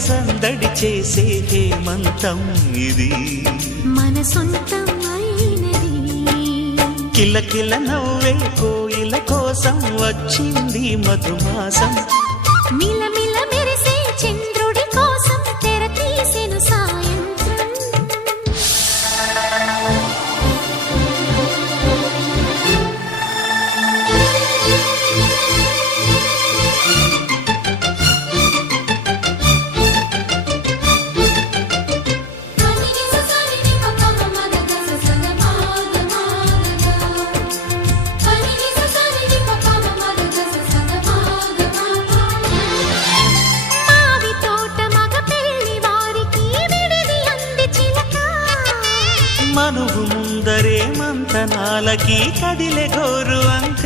సందడి చేసే హేమంతం ఇది మన సొంతం అయినది కిలకిల నవ్వే కోయిల కోసం వచ్చింది మధుమాసం మిలమిల మెరిసే చంద్రుడి కోసం తెర తీసెను సాయంత్రం మనువు ముందరే మంతనాలకి కదిలే గోరు అంక